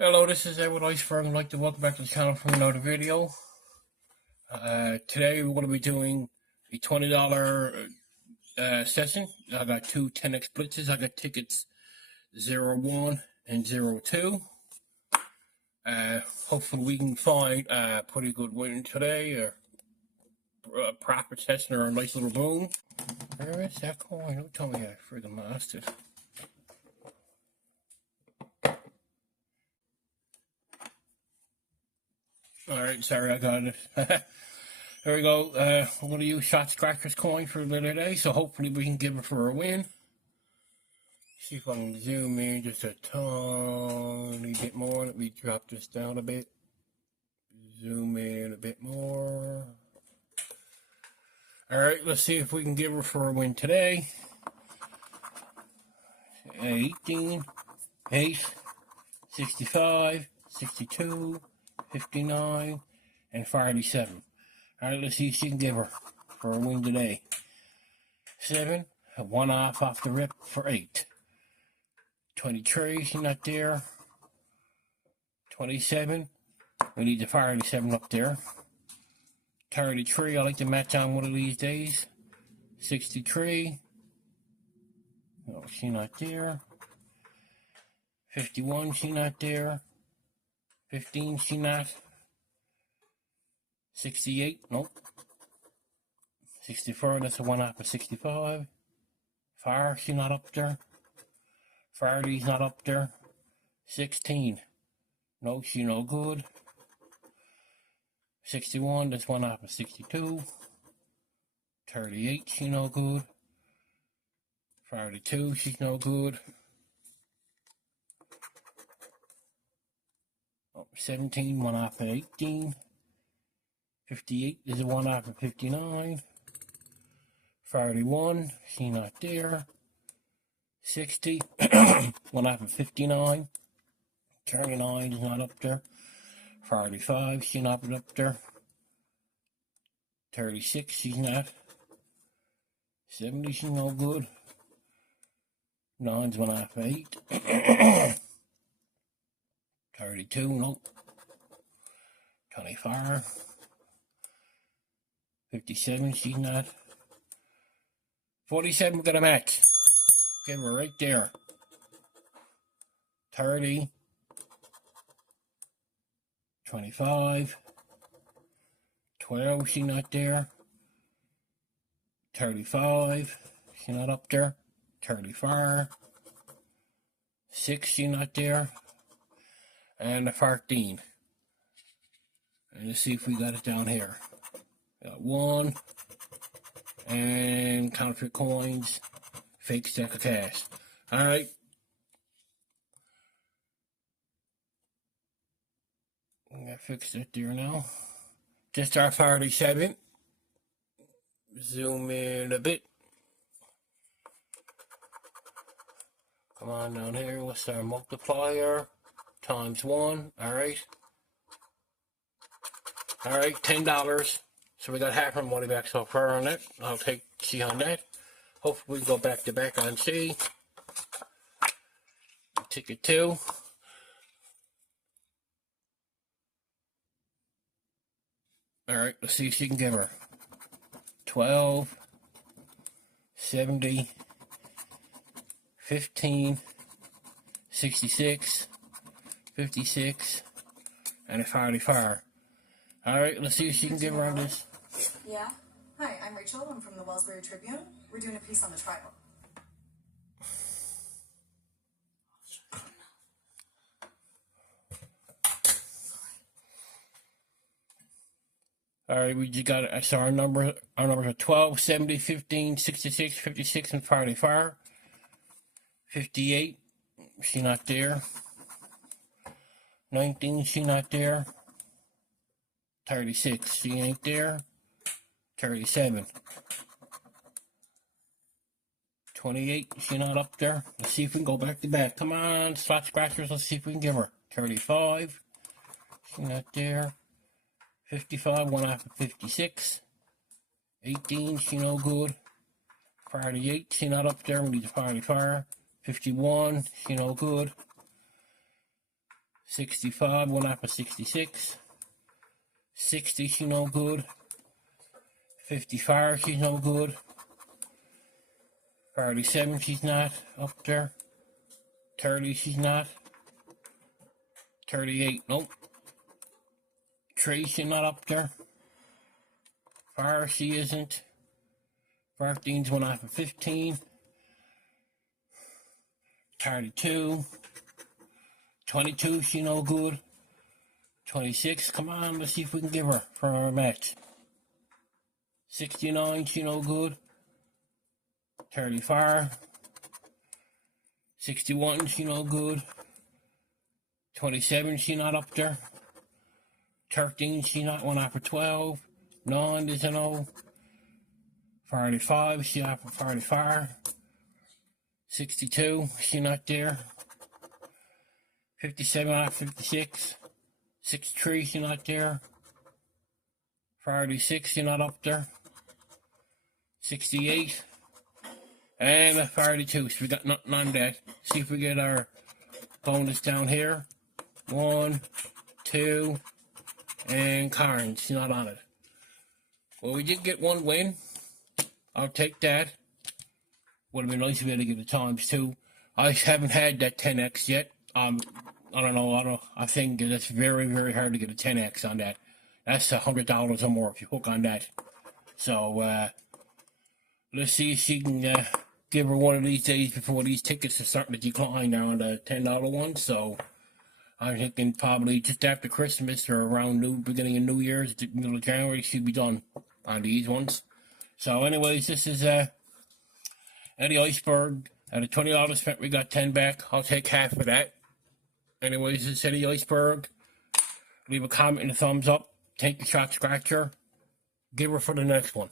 Hello, this is Edward Iceberg. I'd like to welcome back to the channel for another video. Today we're going to be doing a $20 session. I got two 10x blitzes. I got tickets 01 and 02. Hopefully we can find a pretty good win today, or a profit session, or a nice little boom. Where is that coin? Don't tell me I friggin' lost it. Alright, sorry, I got it. There we go. I'm going to use Shot Scratcher's coin for the today, so hopefully we can give it for a win. See if I can zoom in just a tiny bit more. Let me drop this down a bit. Zoom in a bit more. Alright, let's see if we can give her for a win today. 18, 8, 65, 62, 59, and 47. Alright, let's see if she can give her for a win today. 7, one off the rip for 8. 23, she's not there. 27, we need to fire the 7 up there. 33, I like to match on one of these days. 63, oh, she's not there. 51, she's not there. 15, she not. 68, nope. 64, that's a one off of 65. Fire, she not up there. Friday's not up there. 16, no, she no good. 61, that's one off of 62. 38, she no good. 42, she's no good. 17, one off of 18. 58 is a one off of 59. 41, she not there. 60, one off of 59. 39 is not up there. 45, she not up there. 36, she's not. 70, she's no good. 9's one off of 8. 32, nope. 25. 57, she's not. 47, we got a match. Give her right there. 30. 25. 12, she's not there. 35, she's not up there. 35. 6, she's not there. And a 14. And let's see if we got it down here. Got 1. And counterfeit coins. Fake stack of cash. Alright. I gotta fix it there now. Just our 47. Zoom in a bit. Come on down here. What's our multiplier? Times 1. Alright. Alright, $10. So we got half our money back so far on that. I'll take C on that. Hopefully we can go back to back on C. Ticket 2. Alright, let's see if she can give her. 12, 70, 15, 66, 56, and a 45. Alright, let's see if she can give her on this. Yeah? Hi, I'm Rachel. I'm from the Wellsbury Tribune. We're doing a piece on the tribal. Alright, we just got it. So our numbers are 12, 70, 15, 66, 56, and 45. 58, she not there. 19, she not there. 36, she ain't there. 37. 28, she not up there. Let's see if we can go back to back. Come on, slot scratchers, let's see if we can give her. 35, she not there. 55, one off of 56. 18, she no good. 48, she not up there, we need to fire. 51, she no good. 65, one up for 66. 60, she no good. 55, she's no good. 47, she's not up there. 30, she's not. 38, nope. 3, she's not up there. 4, she isn't. 14's one off of 15. 32. 22, she no good. 26, come on, let's see if we can give her for our match. 69, she no good. 34. 61, she no good. 27, she not up there. 13, she not one off for 12. 9 is a no. 45, she off for 44. 62, she not there. 57 off 56. 63, she not there. 46, she not up there. 68. And a 42, so we got nothing on that. See if we get our bonus down here. 1, 2, and Carnes, she's not on it. Well, we did get one win. I'll take that. Would have been nice if we had to give it times 2. I haven't had that 10x yet. I don't know. I think that's very, very hard to get a 10x on that. That's $100 or more if you hook on that. So let's see if she can give her one of these days before these tickets are starting to decline now on the $10 ones. So I'm thinking probably just after Christmas or around beginning of New Year's, the middle of January, should be done on these ones. So anyways, this is Eddie Iceberg. At a $20 spent, we got 10 back. I'll take half of that. Anyways, this is Eddie Iceberg. Leave a comment and a thumbs up. Take the shot scratcher. Give her for the next one.